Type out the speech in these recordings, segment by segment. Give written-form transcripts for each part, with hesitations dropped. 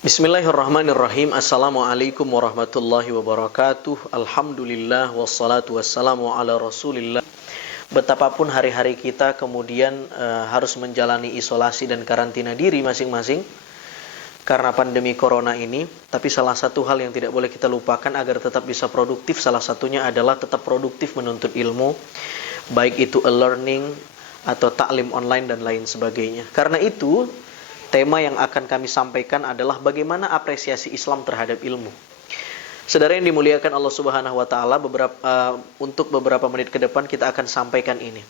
Bismillahirrahmanirrahim. Assalamualaikum warahmatullahi wabarakatuh. Alhamdulillah wassalatu wassalamu ala Rasulillah. Betapapun hari-hari kita kemudian harus menjalani isolasi dan karantina diri masing-masing karena pandemi corona ini, tapi salah satu hal yang tidak boleh kita lupakan agar tetap bisa produktif, salah satunya adalah tetap produktif menuntut ilmu, baik itu e-learning atau taklim online dan lain sebagainya. Karena itu tema yang akan kami sampaikan adalah bagaimana apresiasi Islam terhadap ilmu. Saudara yang dimuliakan Allah Subhanahu wa taala, untuk beberapa menit ke depan kita akan sampaikan ini.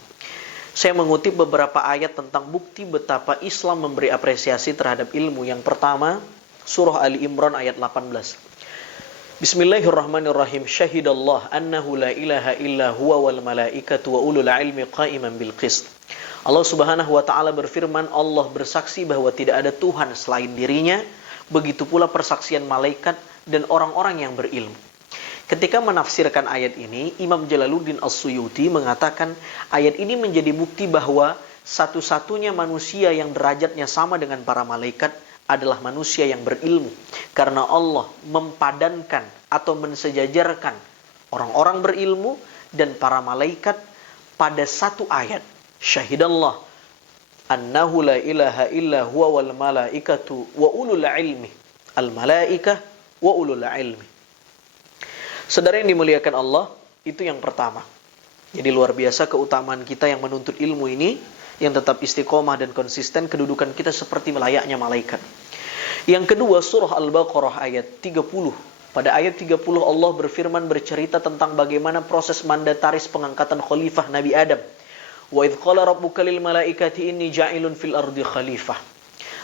Saya mengutip beberapa ayat tentang bukti betapa Islam memberi apresiasi terhadap ilmu. Yang pertama, surah Ali Imran ayat 18. Bismillahirrahmanirrahim. Syahidallah annahu la ilaha illa huwa wal malaikatu wa ulul ilmi qa'iman bil qist. Allah Subhanahu wa taala berfirman, Allah bersaksi bahwa tidak ada Tuhan selain dirinya, begitu pula persaksian malaikat dan orang-orang yang berilmu. Ketika menafsirkan ayat ini, Imam Jalaluddin As-Suyuti mengatakan ayat ini menjadi bukti bahwa satu-satunya manusia yang derajatnya sama dengan para malaikat adalah manusia yang berilmu. Karena Allah mempadankan atau mensejajarkan orang-orang berilmu dan para malaikat pada satu ayat. Syahidallah annahu la ilaha illa huwa wal malaikatu wa ulul ilmi. Al malaikah wa ulul ilmi. Saudara yang dimuliakan Allah, itu yang pertama. Jadi luar biasa keutamaan kita yang menuntut ilmu ini, yang tetap istiqomah dan konsisten, kedudukan kita seperti layaknya malaikat. Yang kedua, surah Al-Baqarah ayat 30. Pada ayat 30 Allah berfirman bercerita tentang bagaimana proses mandataris pengangkatan khalifah Nabi Adam. Wa idh qala rabbuka lil malaikati inni ja'ilun fil ardi khalifah.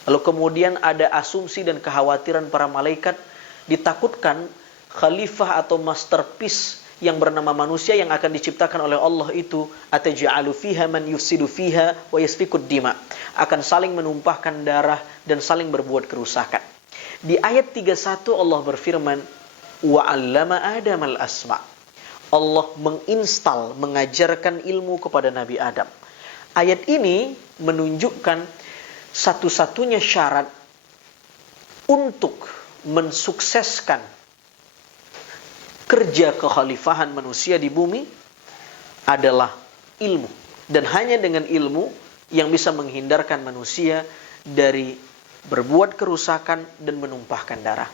Lalu kemudian ada asumsi dan kekhawatiran para malaikat, ditakutkan khalifah atau masterpiece yang bernama manusia yang akan diciptakan oleh Allah itu ataj'alu fiha man yufsidu fiha wa yasfikud dima, akan saling menumpahkan darah dan saling berbuat kerusakan. Di ayat 31 Allah berfirman wa 'allama Adam al-asma'. Allah mengajarkan ilmu kepada Nabi Adam. Ayat ini menunjukkan satu-satunya syarat untuk mensukseskan kerja kekhalifahan manusia di bumi adalah ilmu. Dan hanya dengan ilmu yang bisa menghindarkan manusia dari berbuat kerusakan dan menumpahkan darah.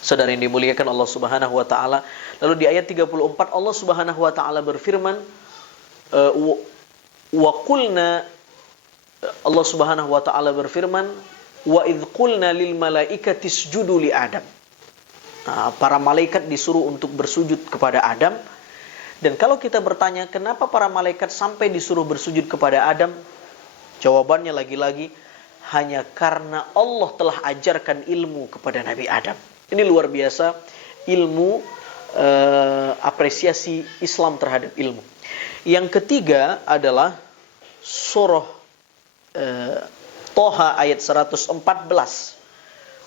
Saudara yang dimuliakan Allah Subhanahu wa taala, lalu di ayat 34 Allah Subhanahu wa taala berfirman wa qulna, Allah Subhanahu wa taala berfirman wa idz qulna lil malaikati isjudu li Adam. Para malaikat disuruh untuk bersujud kepada Adam. Dan kalau kita bertanya kenapa para malaikat sampai disuruh bersujud kepada Adam, jawabannya lagi-lagi hanya karena Allah telah ajarkan ilmu kepada Nabi Adam. Ini luar biasa ilmu, apresiasi Islam terhadap ilmu. Yang ketiga adalah surah Toha ayat 114.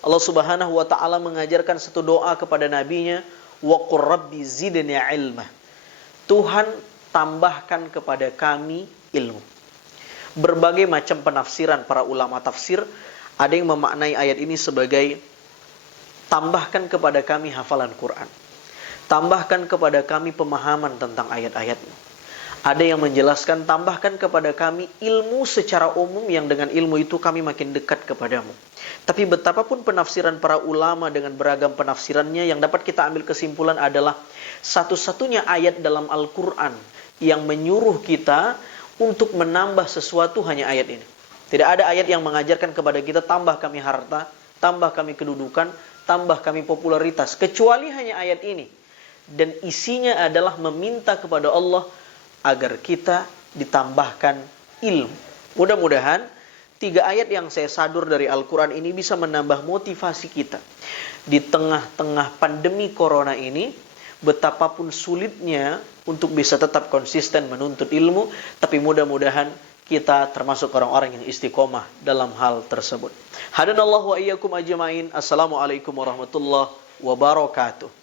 Allah Subhanahu wa taala mengajarkan satu doa kepada nabinya, wa qur rabbi zidni ilma. Tuhan, tambahkan kepada kami ilmu. Berbagai macam penafsiran para ulama tafsir, ada yang memaknai ayat ini sebagai tambahkan kepada kami hafalan Quran. Tambahkan kepada kami pemahaman tentang ayat-ayatmu. Ada yang menjelaskan tambahkan kepada kami ilmu secara umum yang dengan ilmu itu kami makin dekat kepadamu. Tapi betapapun penafsiran para ulama dengan beragam penafsirannya, yang dapat kita ambil kesimpulan adalah satu-satunya ayat dalam Al-Quran yang menyuruh kita untuk menambah sesuatu hanya ayat ini. Tidak ada ayat yang mengajarkan kepada kita tambah kami harta, tambah kami kedudukan, tambah kami popularitas, kecuali hanya ayat ini. Dan isinya adalah meminta kepada Allah agar kita ditambahkan ilmu. Mudah-mudahan 3 ayat yang saya sadur dari Al-Quran ini bisa menambah motivasi kita. Di tengah-tengah pandemi corona ini, betapapun sulitnya untuk bisa tetap konsisten menuntut ilmu, tapi mudah-mudahan kita termasuk orang-orang yang istiqomah dalam hal tersebut. Hadanallahu wa iyyakum ajma'in. Assalamualaikum warahmatullahi wabarakatuh.